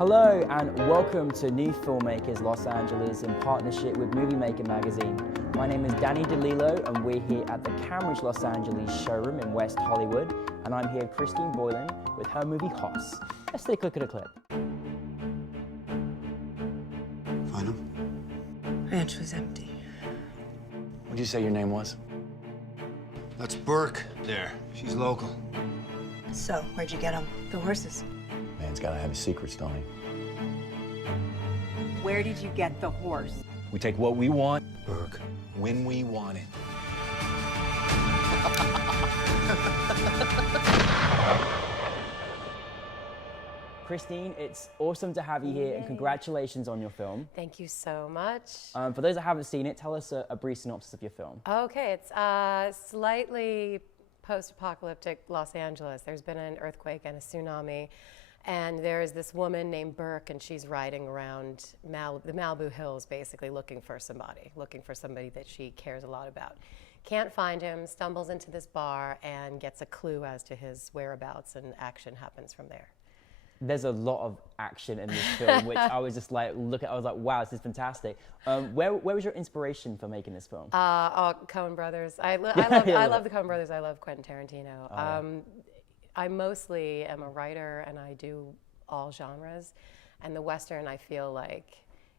Hello and welcome to New Filmmakers Los Angeles in partnership with Movie Maker magazine. My name is Danny De Lillo and we're here at the Cambridge Los Angeles showroom in West Hollywood, and I'm here with Christine Boylan with her movie Hoss. Let's take a look at a clip. Find him? Ranch was empty. What'd you say your name was? That's Burke there. She's local. So, where'd you get them? The horses. Man's gotta have his secrets, don't he? Where did you get the horse? We take what we want, Burke, when we want it. Christine, it's awesome to have you here and congratulations on your film. Thank you so much. For those that haven't seen it, tell us a brief synopsis of your film. Okay, it's slightly post-apocalyptic Los Angeles. There's been an earthquake and a tsunami, and there's this woman named Burke, and she's riding around the Malibu Hills, basically looking for somebody that she cares a lot about. Can't find him, stumbles into this bar, and gets a clue as to his whereabouts, and action happens from there. There's a lot of action in this film, which I was just like, I was like, wow, this is fantastic. Where was your inspiration for making this film? Coen Brothers. I love the Coen Brothers. I love Quentin Tarantino. Oh, yeah. I mostly am a writer, and I do all genres. And the Western, I feel like,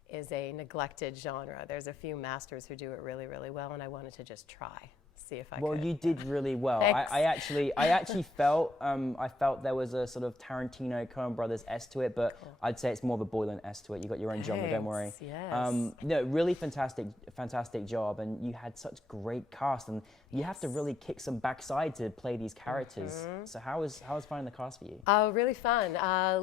is a neglected genre. There's a few masters who do it really, really well, and I wanted to just try. See if I could. Well, you did really well. I actually felt I felt there was a sort of Tarantino Coen Brothers S to it, but cool. I'd say it's more of a Boylan S to it. You got your own genre, don't worry. Yes. No, really fantastic job, and you had such great cast, and you have to really kick some backside to play these characters. Mm-hmm. So how was finding the cast for you? Oh, really fun.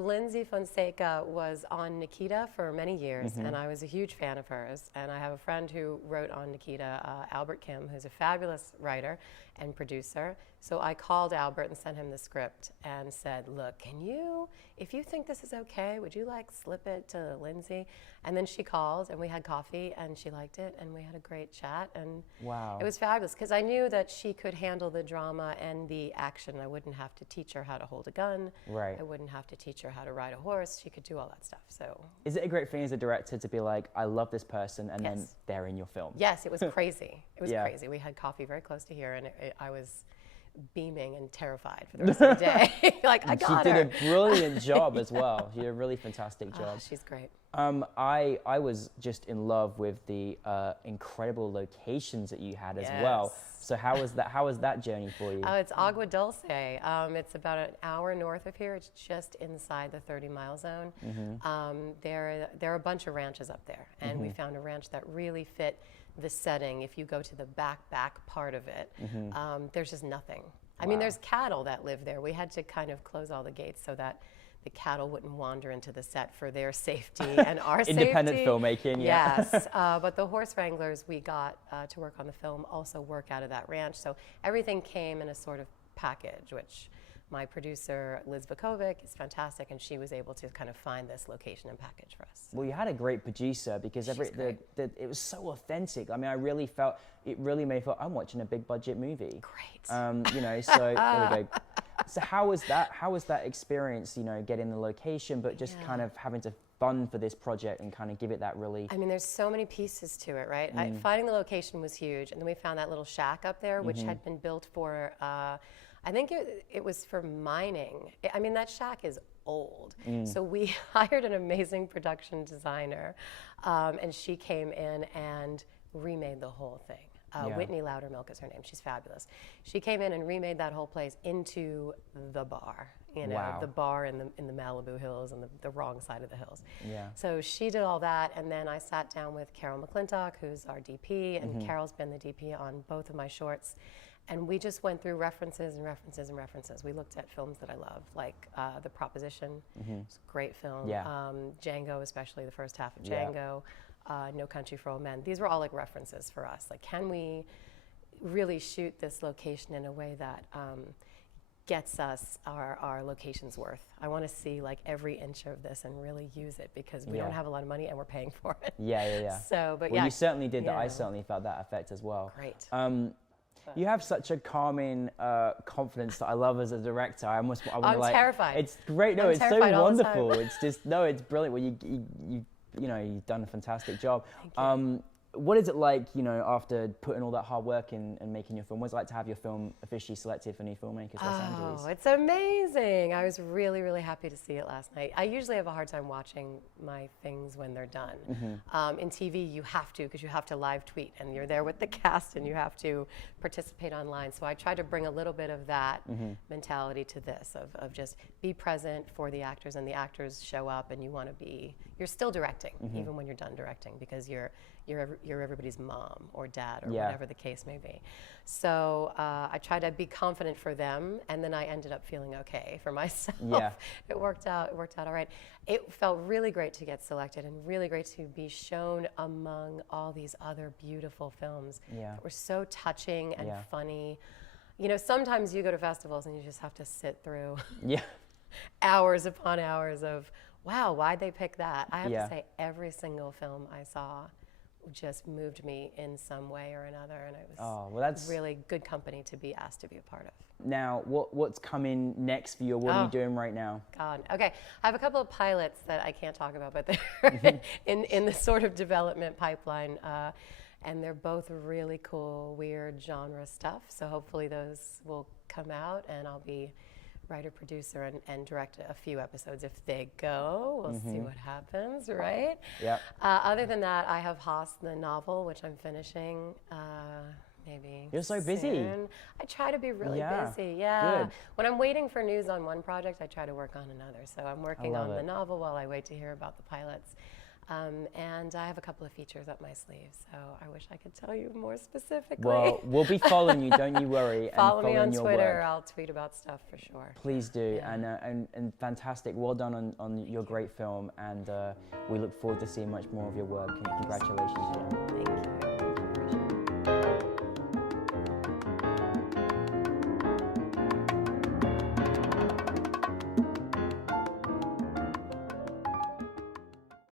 Lindsay Fonseca was on Nikita for many years, and I was a huge fan of hers. And I have a friend who wrote on Nikita, Albert Kim, who's a fabulous writer and producer. So I called Albert and sent him the script and said, look, if you think this is okay, would you like slip it to Lindsay? And then she called and we had coffee and she liked it and we had a great chat, and wow. It was fabulous because I knew that she could handle the drama and the action. I wouldn't have to teach her how to hold a gun. Right. I wouldn't have to teach her how to ride a horse. She could do all that stuff. So is it a great thing as a director to be like, I love this person, and then they're in your film? Yes, it was crazy. It was crazy. We had coffee very close to here, and I was beaming and terrified for the rest of the day. Like, I got her. She did a brilliant job as well. She did a really fantastic job. She's great. I was just in love with the incredible locations that you had as well. So how was that journey for you? It's Agua Dulce. It's about an hour north of here. It's just inside the 30-mile zone. There are a bunch of ranches up there, and we found a ranch that really fit the setting. If you go to the back part of it, there's just nothing. I mean, there's cattle that live there. We had to kind of close all the gates so that the cattle wouldn't wander into the set for their safety and our safety. Independent filmmaking, yeah. Yes, but the horse wranglers we got to work on the film also work out of that ranch. So everything came in a sort of package, which my producer, Liz Vukovic, is fantastic, and she was able to kind of find this location and package for us. Well, you had a great producer because it was so authentic. I mean, it really made me feel I'm watching a big budget movie. Great. You know, so there we go. So how was that experience, you know, getting the location, but just kind of having to fund for this project and kind of give it that really... I mean, there's so many pieces to it, right? Finding the location was huge, and then we found that little shack up there, which had been built for... I think it was for mining. I mean, that shack is old. So we hired an amazing production designer, and she came in and remade the whole thing. Whitney Loudermilk is her name. She's fabulous. She came in and remade that whole place into the bar. You know, the bar in the Malibu Hills and the wrong side of the hills. Yeah. So she did all that, and then I sat down with Carol McClintock, who's our DP, and Carol's been the DP on both of my shorts. And we just went through references and references and references. We looked at films that I love, like The Proposition. It's a great film. Yeah. Django, especially the first half of Django. No Country for Old Men. These were all like references for us. Like, can we really shoot this location in a way that gets us our location's worth? I want to see like every inch of this and really use it because we don't have a lot of money and we're paying for it. Yeah. So, but well, you certainly did that. I certainly felt that effect as well. Great. You have such a calming confidence that I love as a director. I want I'm like, terrified. It's great. No, I'm it's so terrified all the wonderful. time. It's just no, it's brilliant. Well, you know, you've done a fantastic job. Thank you. What is it like, you know, after putting all that hard work in and making your film? What's it like to have your film officially selected for New Filmmakers Los Angeles? Oh, it's amazing. I was really, really happy to see it last night. I usually have a hard time watching my things when they're done. In TV, you have to, because you have to live tweet, and you're there with the cast, and you have to participate online. So I try to bring a little bit of that mentality to this, of just be present for the actors, and the actors show up, and you want to be, you're still directing, even when you're done directing, because you're everybody's mom or dad or whatever the case may be. So I try to be confident for them, and then I ended up feeling okay for myself. Yeah. It worked out all right. It felt really great to get selected, and really great to be shown among all these other beautiful films that were so touching and funny. You know, sometimes you go to festivals and you just have to sit through hours upon hours of, wow, why'd they pick that? I have to say, every single film I saw just moved me in some way or another, and it was that's really good company to be asked to be a part of. Now, what's coming next for you? What are you doing right now? God, okay, I have a couple of pilots that I can't talk about, but they're in the sort of development pipeline, and they're both really cool, weird genre stuff. So hopefully those will come out, and I'll be writer, producer, and direct a few episodes if they go. We'll see what happens, right? Yeah. Other than that, I have Haas, the novel, which I'm finishing maybe You're so soon. busy. I try to be really busy, Good. When I'm waiting for news on one project, I try to work on another. So I'm working on the it. novel while I wait to hear about the pilots. And I have a couple of features up my sleeve, so I wish I could tell you more specifically. Well, we'll be following you, don't you worry. Follow me on your Twitter. work. I'll tweet about stuff for sure. Please do, and fantastic. Well done on your great film, and we look forward to seeing much more of your work. And congratulations again. Thank you.